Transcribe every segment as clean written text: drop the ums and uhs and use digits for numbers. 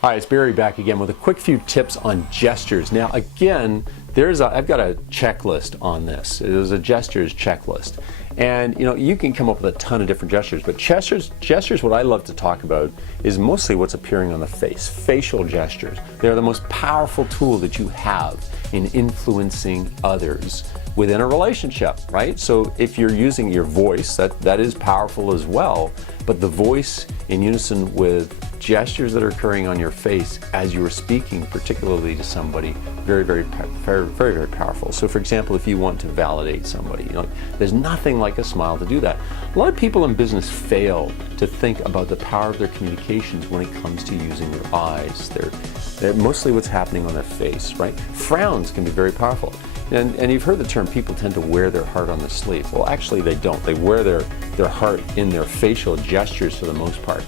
Hi, it's Barry back again with a quick few tips on gestures. Now again, I've got a checklist on this. There's a gestures checklist. And you can come up with a ton of different gestures, but gestures what I love to talk about is mostly what's appearing on the face, facial gestures. They're the most powerful tool that you have in influencing others within a relationship, right? So if you're using your voice, that is powerful as well, but the voice in unison with gestures that are occurring on your face as you are speaking, particularly to somebody, very powerful. So for example, if you want to validate somebody, there's nothing like a smile to do that. A lot of people in business fail to think about the power of their communications when it comes to using their eyes. They're mostly what's happening on their face, right? Frowns can be very powerful. And you've heard the term, people tend to wear their heart on their sleeve. Well, actually they don't. They wear their heart in their facial gestures for the most part.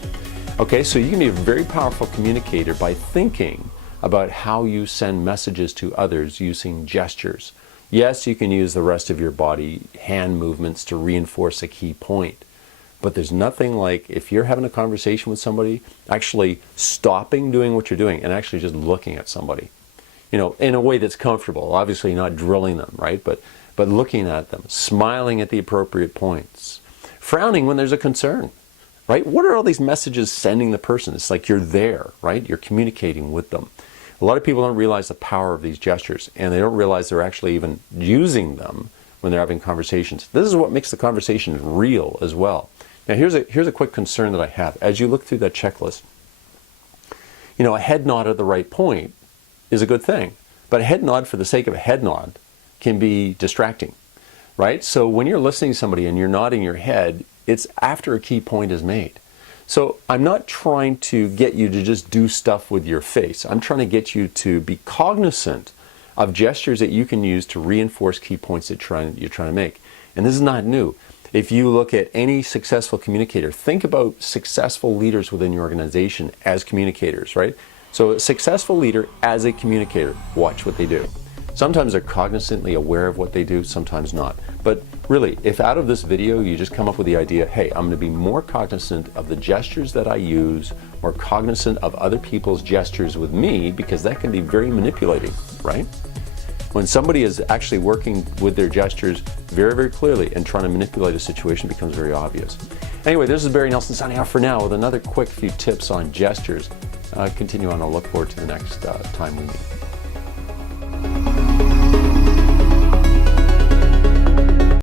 Okay, so you can be a very powerful communicator by thinking about how you send messages to others using gestures. Yes, you can use the rest of your body, hand movements to reinforce a key point. But there's nothing like, if you're having a conversation with somebody, actually stopping doing what you're doing and actually just looking at somebody. In a way that's comfortable, obviously not drilling them, right? But looking at them, smiling at the appropriate points, frowning when there's a concern, right? What are all these messages sending the person? It's like you're there, right? You're communicating with them. A lot of people don't realize the power of these gestures, and they don't realize they're actually even using them when they're having conversations. This is what makes the conversation real as well. Now here's a quick concern that I have. As you look through that checklist, a head nod at the right point is a good thing, but a head nod for the sake of a head nod can be distracting, right? So when you're listening to somebody and you're nodding your head, it's after a key point is made. So I'm not trying to get you to just do stuff with your face. I'm trying to get you to be cognizant of gestures that you can use to reinforce key points that you're trying to make. And this is not new. If you look at any successful communicator, think about successful leaders within your organization as communicators, right? So a successful leader as a communicator, watch what they do. Sometimes they're cognizantly aware of what they do, sometimes not. But really, if out of this video you just come up with the idea, hey, I'm going to be more cognizant of the gestures that I use, more cognizant of other people's gestures with me, because that can be very manipulating, right? When somebody is actually working with their gestures very clearly and trying to manipulate a situation, it becomes very obvious. Anyway, this is Barry Nelson signing off for now with another quick few tips on gestures. Continue on. I'll look forward to the next time we meet.